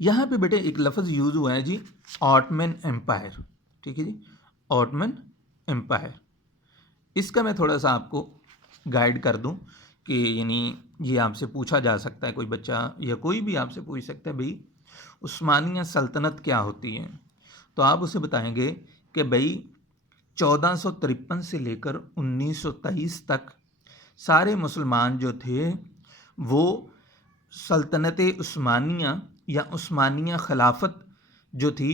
یہاں پہ بیٹے ایک لفظ یوز ہوا ہے جی آٹمن امپائر، ٹھیک ہے جی، آٹمن امپائر. اس کا میں تھوڑا سا آپ کو گائیڈ کر دوں کہ یعنی یہ آپ سے پوچھا جا سکتا ہے، کوئی بچہ یا کوئی بھی آپ سے پوچھ سکتا ہے بھئی عثمانیہ سلطنت کیا ہوتی ہے، تو آپ اسے بتائیں گے کہ بھئی 1453 سے لے کر 1923 تک سارے مسلمان جو تھے وہ سلطنت عثمانیہ یا عثمانیہ خلافت جو تھی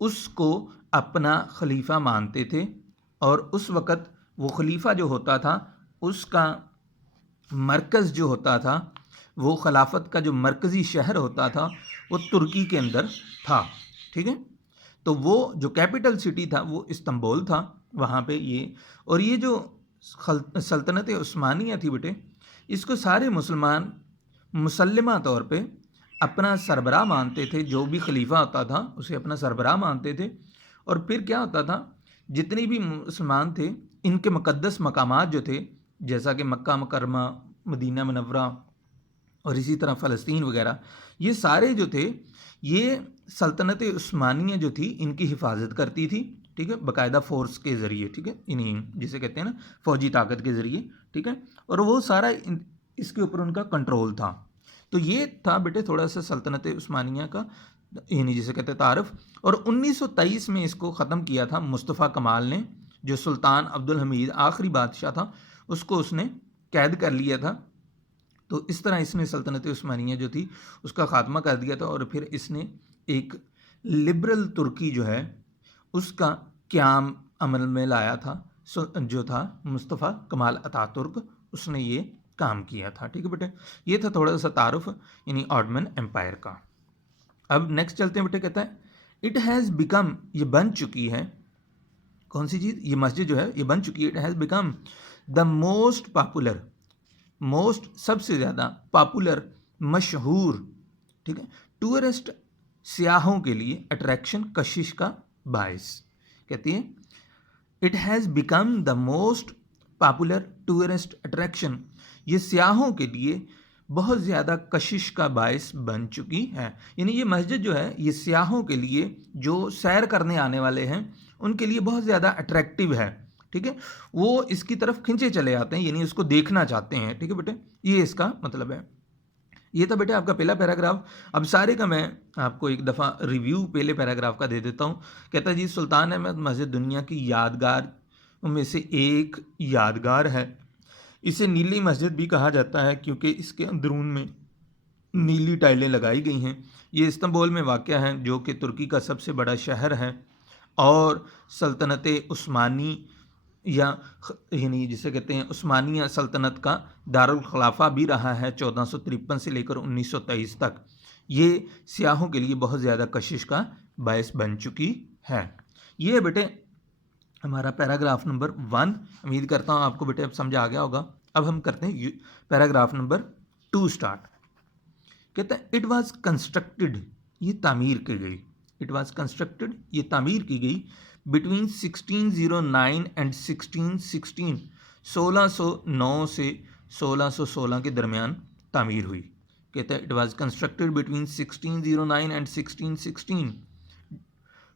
اس کو اپنا خلیفہ مانتے تھے، اور اس وقت وہ خلیفہ جو ہوتا تھا اس کا مرکز جو ہوتا تھا، وہ خلافت کا جو مرکزی شہر ہوتا تھا وہ ترکی کے اندر تھا، ٹھیک ہے. تو وہ جو کیپٹل سٹی تھا وہ استنبول تھا وہاں پہ یہ. اور یہ جو سلطنت عثمانیہ تھی بیٹے، اس کو سارے مسلمان مسلمہ طور پہ اپنا سربراہ مانتے تھے، جو بھی خلیفہ ہوتا تھا اسے اپنا سربراہ مانتے تھے. اور پھر کیا ہوتا تھا، جتنے بھی مسلمان تھے ان کے مقدس مقامات جو تھے جیسا کہ مکہ مکرمہ، مدینہ منورہ اور اسی طرح فلسطین وغیرہ، یہ سارے جو تھے یہ سلطنت عثمانیہ جو تھی ان کی حفاظت کرتی تھی، ٹھیک ہے، باقاعدہ فورس کے ذریعے، ٹھیک ہے، یعنی جسے کہتے ہیں نا فوجی طاقت کے ذریعے، ٹھیک ہے. اور وہ سارا اس کے اوپر ان کا کنٹرول تھا. تو یہ تھا بیٹے تھوڑا سا سلطنت عثمانیہ کا یعنی جسے کہتے ہیں تعارف. اور 1923 میں اس کو ختم کیا تھا مصطفیٰ کمال نے، جو سلطان عبدالحمید آخری بادشاہ تھا اس کو اس نے قید کر لیا تھا. تو اس طرح اس نے سلطنت عثمانیہ جو تھی اس کا خاتمہ کر دیا تھا، اور پھر اس نے ایک لبرل ترکی جو ہے اس کا قیام عمل میں لایا تھا، جو تھا مصطفیٰ کمال اتا ترک، اس نے یہ کام کیا تھا، ٹھیک ہے بیٹے. یہ تھا تھوڑا سا تعارف یعنی آٹمن امپائر کا. اب نیکسٹ چلتے ہیں بیٹے، کہتا ہے اٹ ہیز بیکم، یہ بن چکی ہے، کون سی چیز، یہ مسجد جو ہے یہ بن چکی ہے، it has become the most popular, most سب سے زیادہ پاپولر مشہور، ٹھیک ہے، ٹورسٹ سیاحوں کے لیے اٹریکشن، کشش کا باعث. کہتی ہے it has become the most popular tourist attraction, یہ سیاحوں کے لیے بہت زیادہ کشش کا باعث بن چکی ہے. یعنی یہ مسجد جو ہے یہ سیاحوں کے لیے جو سیر کرنے آنے والے ہیں ان کے لیے بہت زیادہ اٹریکٹیو ہے، ٹھیک ہے، وہ اس کی طرف کھنچے چلے آتے ہیں، یعنی اس کو دیکھنا چاہتے ہیں، ٹھیک ہے بیٹے، یہ اس کا مطلب ہے. یہ تھا بیٹے آپ کا پہلا پیراگراف. اب سارے کا میں آپ کو ایک دفعہ ریویو پہلے پیراگراف کا دے دیتا ہوں. کہتا ہے جی سلطان احمد مسجد دنیا کی یادگار میں سے ایک یادگار ہے. اسے نیلی مسجد بھی کہا جاتا ہے کیونکہ اس کے اندرون میں نیلی ٹائلیں لگائی گئی ہیں. یہ استنبول میں واقع ہے جو کہ ترکی کا سب سے بڑا شہر ہے اور سلطنت عثمانی یعنی جسے کہتے ہیں عثمانیہ سلطنت کا دارالخلافہ بھی رہا ہے 1453 سے لے کر 1923 تک. یہ سیاحوں کے لیے بہت زیادہ کشش کا باعث بن چکی ہے. یہ بیٹے ہمارا پیراگراف نمبر 1. امید کرتا ہوں آپ کو بیٹے اب سمجھ آ گیا ہوگا. اب ہم کرتے ہیں پیراگراف نمبر 2 سٹارٹ. کہتا ہے اٹ واز کنسٹرکٹڈ، یہ تعمیر کی گئی، اٹ واز کنسٹرکٹڈ یہ تعمیر کی گئی بٹوین 1609 اینڈ 1616، 1609 سے 1616 کے درمیان تعمیر ہوئی. کہتا ہے it was constructed between 1609 and 1616،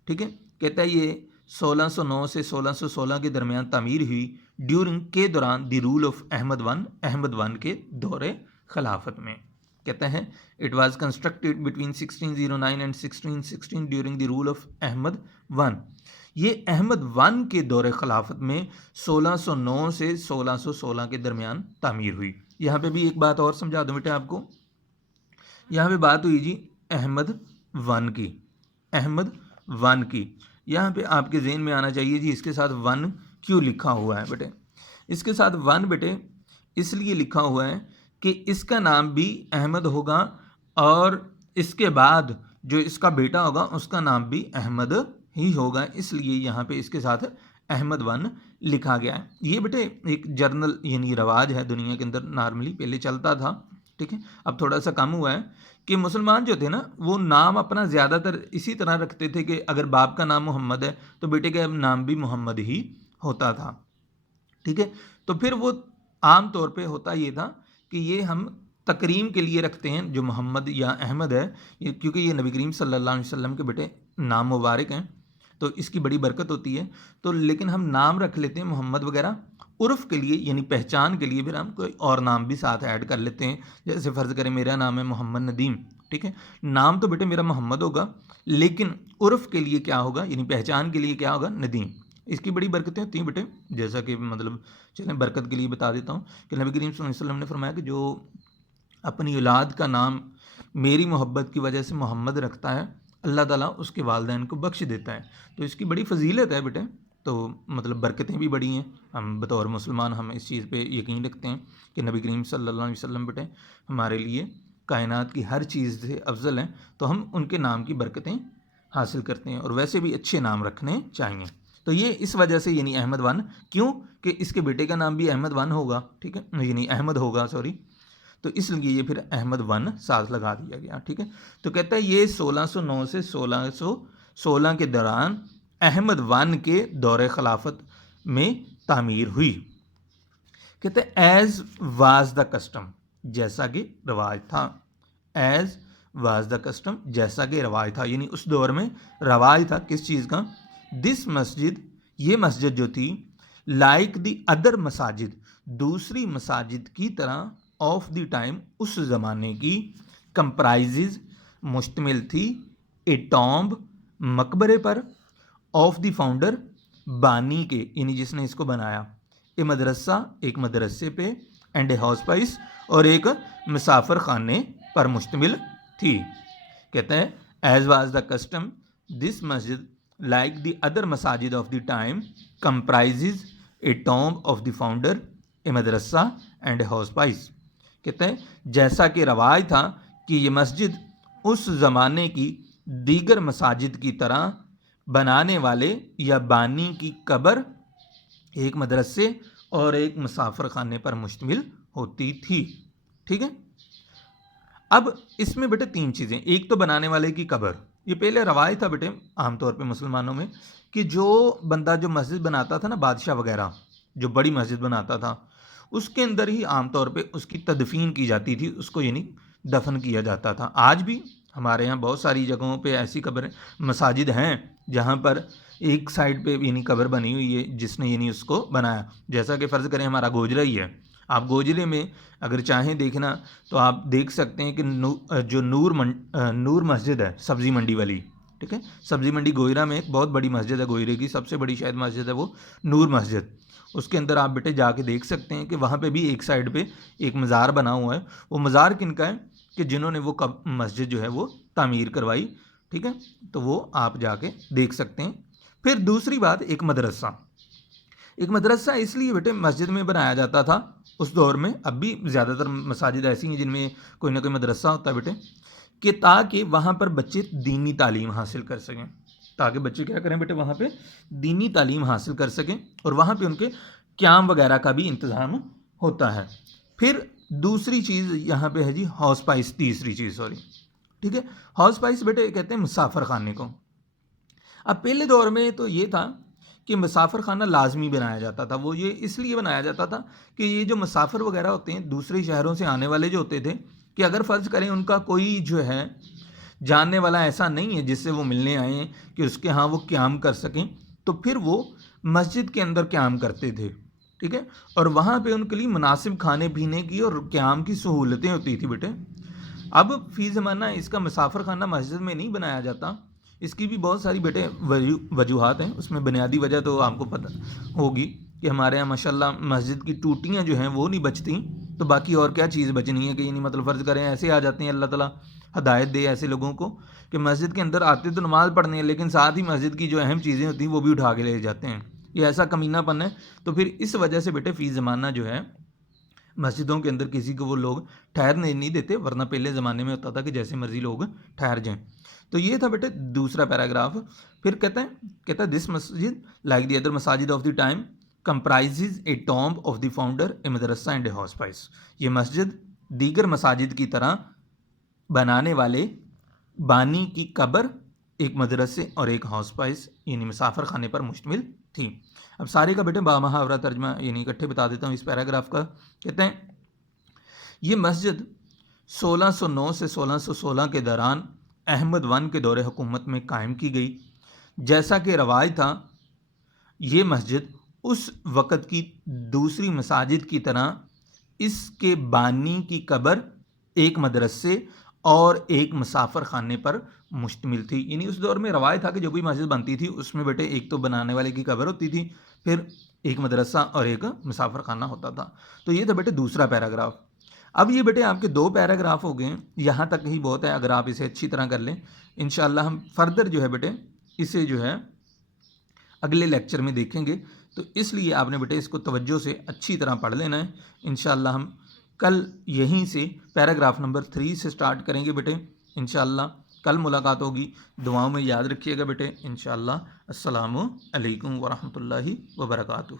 ٹھیک ہے. کہتا ہے یہ 1609 سے 1616 کے درمیان تعمیر ہوئی ڈیورنگ کے دوران the rule of Ahmad one, Ahmad one کے دور خلافت میں. کہتا ہے it was constructed between 1609 and 1616 during the rule of Ahmad one. یہ احمد ون کے دور خلافت میں 1609 سے 1616 کے درمیان تعمیر ہوئی. یہاں پہ بھی ایک بات اور سمجھا دوں بیٹا آپ کو. یہاں پہ بات ہوئی جی احمد ون کی، احمد ون کی. یہاں پہ آپ کے ذہن میں آنا چاہیے جی اس کے ساتھ ون کیوں لکھا ہوا ہے بیٹے. اس کے ساتھ ون بیٹے اس لیے لکھا ہوا ہے کہ اس کا نام بھی احمد ہوگا اور اس کے بعد جو اس کا بیٹا ہوگا اس کا نام بھی احمد ہی ہوگا، اس لیے یہاں پہ اس کے ساتھ احمد ون لکھا گیا ہے. یہ بیٹے ایک جرنل یعنی رواج ہے دنیا کے اندر، نارملی پہلے چلتا تھا، ٹھیک ہے، اب تھوڑا سا کم ہوا ہے کہ مسلمان جو تھے نا وہ نام اپنا زیادہ تر اسی طرح رکھتے تھے کہ اگر باپ کا نام محمد ہے تو بیٹے کا نام بھی محمد ہی ہوتا تھا، ٹھیک ہے. تو پھر وہ عام طور پہ ہوتا یہ تھا کہ یہ ہم تکریم کے لیے رکھتے ہیں جو محمد یا احمد ہے، کیونکہ یہ نبی کریم صلی اللہ علیہ وسلم کے بیٹے نام مبارک ہیں، تو اس کی بڑی برکت ہوتی ہے، تو لیکن ہم نام رکھ لیتے ہیں محمد وغیرہ عرف کے لیے، یعنی پہچان کے لیے، پھر ہم کوئی اور نام بھی ساتھ ایڈ کر لیتے ہیں. جیسے فرض کریں میرا نام ہے محمد ندیم، ٹھیک ہے، نام تو بیٹے میرا محمد ہوگا، لیکن عرف کے لیے کیا ہوگا، یعنی پہچان کے لیے کیا ہوگا، ندیم. اس کی بڑی برکتیں ہوتی ہیں بیٹے، جیسا کہ مطلب چلیں برکت کے لیے بتا دیتا ہوں کہ نبی کریم صلی اللہ علیہ وسلم نے فرمایا کہ جو اپنی اولاد کا نام میری محبت کی وجہ سے محمد رکھتا ہے، اللہ تعالیٰ اس کے والدین کو بخش دیتا ہے. تو اس کی بڑی فضیلت ہے بیٹے، تو مطلب برکتیں بھی بڑی ہیں. ہم بطور مسلمان ہم اس چیز پہ یقین رکھتے ہیں کہ نبی کریم صلی اللہ علیہ وسلم بیٹے ہمارے لیے کائنات کی ہر چیز سے افضل ہیں، تو ہم ان کے نام کی برکتیں حاصل کرتے ہیں، اور ویسے بھی اچھے نام رکھنے چاہیے. تو یہ اس وجہ سے یعنی احمد ون، کیوں کہ اس کے بیٹے کا نام بھی احمد ون ہوگا، ٹھیک ہے، یعنی احمد ہوگا، سوری، تو اس لیے یہ پھر احمد ون ساتھ لگا دیا گیا، ٹھیک ہے. تو کہتا ہے یہ 1609 سے 1616 کے دوران احمد ون کے دور خلافت میں تعمیر ہوئی. کہتے ہیں ایز واز دا کسٹم، جیسا کہ رواج تھا، ایز واز دا کسٹم، جیسا کہ رواج تھا، یعنی اس دور میں رواج تھا کس چیز کا، دس مسجد، یہ مسجد جو تھی، لائک دی ادر مساجد، دوسری مساجد کی طرح، آف دی ٹائم، اس زمانے کی، کمپرائزز، مشتمل تھی، اے ٹامب، مقبرے پر، آف دی فاؤنڈر، بانی کے، یعنی جس نے اس کو بنایا، اے مدرسہ، ایک مدرسے پہ، اینڈ اے ہاؤس پائس، اور ایک مسافر خانے پر مشتمل تھی. کہتے ہیں as was the custom this مسجد لائک دی ادر مساجد of the time comprises a tomb of the founder, a madrasa and a house پائس. کہتے ہیں جیسا کہ رواج تھا کہ یہ مسجد اس زمانے کی دیگر مساجد کی طرح بنانے والے یا بانی کی قبر، ایک مدرسے اور ایک مسافر خانے پر مشتمل ہوتی تھی. ٹھیک ہے، اب اس میں بیٹے تین چیزیں، ایک تو بنانے والے کی قبر، یہ پہلے رواج تھا بیٹے عام طور پہ مسلمانوں میں کہ جو بندہ جو مسجد بناتا تھا نا، بادشاہ وغیرہ جو بڑی مسجد بناتا تھا، اس کے اندر ہی عام طور پہ اس کی تدفین کی جاتی تھی، اس کو یعنی دفن کیا جاتا تھا. آج بھی ہمارے یہاں بہت ساری جگہوں پہ ایسی قبر مساجد ہیں جہاں پر ایک سائڈ پہ یعنی قبر بنی ہوئی ہے جس نے یعنی اس کو بنایا. جیسا کہ فرض کریں ہمارا گوجرا ہی ہے، آپ گوجرے میں اگر چاہیں دیکھنا تو آپ دیکھ سکتے ہیں کہ جو نور مسجد ہے سبزی منڈی والی، ٹھیک ہے، سبزی منڈی گوجرا میں ایک بہت بڑی مسجد ہے، گوجرے کی سب سے بڑی شاید مسجد ہے وہ نور مسجد. اس کے اندر آپ بیٹے جا کے دیکھ سکتے ہیں کہ وہاں پہ بھی ایک سائڈ پہ ایک مزار بنا ہوا ہے. وہ مزار کن کا ہے کہ جنہوں نے وہ مسجد جو ہے وہ تعمیر کروائی، ٹھیک ہے، تو وہ آپ جا کے دیکھ سکتے ہیں. پھر دوسری بات، ایک مدرسہ اس لیے بیٹے مسجد میں بنایا جاتا تھا اس دور میں، اب بھی زیادہ تر مساجد ایسی ہیں جن میں کوئی نہ کوئی مدرسہ ہوتا ہے بیٹے، کہ تاکہ وہاں پر بچے دینی تعلیم حاصل کر سکیں، تاکہ بچے کیا کریں بیٹے وہاں پہ دینی تعلیم حاصل کر سکیں، اور وہاں پہ ان کے قیام وغیرہ کا بھی انتظام ہوتا ہے. پھر دوسری چیز یہاں پہ ہے جی ہاؤس پائس، تیسری چیز سوری، ٹھیک ہے، ہاؤس پائس بیٹے کہتے ہیں مسافر خانے کو. اب پہلے دور میں تو یہ تھا کہ مسافر خانہ لازمی بنایا جاتا تھا. وہ یہ اس لیے بنایا جاتا تھا کہ یہ جو مسافر وغیرہ ہوتے ہیں دوسرے شہروں سے آنے والے جو ہوتے تھے، کہ اگر فرض کریں ان کا کوئی جو ہے جاننے والا ایسا نہیں ہے جس سے وہ ملنے آئیں کہ اس کے ہاں وہ قیام کر سکیں، تو پھر وہ مسجد کے اندر قیام کرتے تھے، ٹھیک ہے، اور وہاں پہ ان کے لیے مناسب کھانے پینے کی اور قیام کی سہولتیں ہوتی تھی بیٹے. اب فی زمانہ اس کا مسافر خانہ مسجد میں نہیں بنایا جاتا. اس کی بھی بہت ساری بیٹے وجوہات ہیں. اس میں بنیادی وجہ تو آپ کو پتہ ہوگی کہ ہمارے یہاں ماشاءاللہ مسجد کی ٹوٹیاں جو ہیں وہ نہیں بچتی، تو باقی اور کیا چیز بچنی ہے کہ یعنی مطلب فرض کریں ایسے آ جاتے ہیں، اللہ تعالیٰ ہدایت دے ایسے لوگوں کو کہ مسجد کے اندر آتے تو نماز پڑھنے ہیں لیکن ساتھ ہی مسجد کی جو اہم چیزیں ہوتی ہیں وہ بھی اٹھا کے لے جاتے ہیں. یہ ایسا کمینہ پن ہے. تو پھر اس وجہ سے بیٹے فی زمانہ جو ہے مسجدوں کے اندر کسی کو وہ لوگ ٹھہرنے نہیں دیتے، ورنہ پہلے زمانے میں ہوتا تھا کہ جیسے مرضی لوگ ٹھہر جائیں. تو یہ تھا بیٹے دوسرا پیراگراف. پھر کہتا ہے دس مسجد لائک دی ادر مساجد of the time comprises a tomb of the founder, a madrasa and a house پائس. یہ مسجد دیگر مساجد کی طرح بنانے والے بانی کی قبر، ایک مدرسے اور ایک ہاؤس پائس یعنی مسافر خانے پر مشتمل تھی. اب سارے کا بیٹے بامحاورہ ترجمہ یعنی اکٹھے بتا دیتا ہوں اس پیراگراف کا. کہتے ہیں یہ مسجد 1609 سے 1616 کے دوران احمد ون کے دور حکومت میں قائم کی گئی۔ جیسا کہ رواج تھا، یہ مسجد اس وقت کی دوسری مساجد کی طرح اس کے بانی کی قبر ایک مدرسے اور ایک مسافر خانے پر مشتمل تھی۔ یعنی اس دور میں رواج تھا کہ جو کوئی مسجد بنتی تھی اس میں بیٹے ایک تو بنانے والے کی قبر ہوتی تھی، پھر ایک مدرسہ اور ایک مسافر خانہ ہوتا تھا۔ تو یہ تھا بیٹے دوسرا پیراگراف۔ اب یہ بیٹے آپ کے 2 پیراگراف ہو گئے ہیں، یہاں تک ہی بہت ہے اگر آپ اسے اچھی طرح کر لیں۔ انشاءاللہ ہم فردر جو ہے بیٹے اسے جو ہے اگلے لیکچر میں دیکھیں گے، تو اس لیے آپ نے بیٹے اس کو توجہ سے اچھی طرح پڑھ لینا ہے۔ انشاءاللہ ہم کل یہیں سے پیراگراف نمبر 3 سے سٹارٹ کریں گے بیٹے۔ انشاءاللہ کل ملاقات ہوگی، دعاؤں میں یاد رکھیے گا بیٹے۔ انشاءاللہ السلام علیکم ورحمۃ اللہ وبرکاتہ۔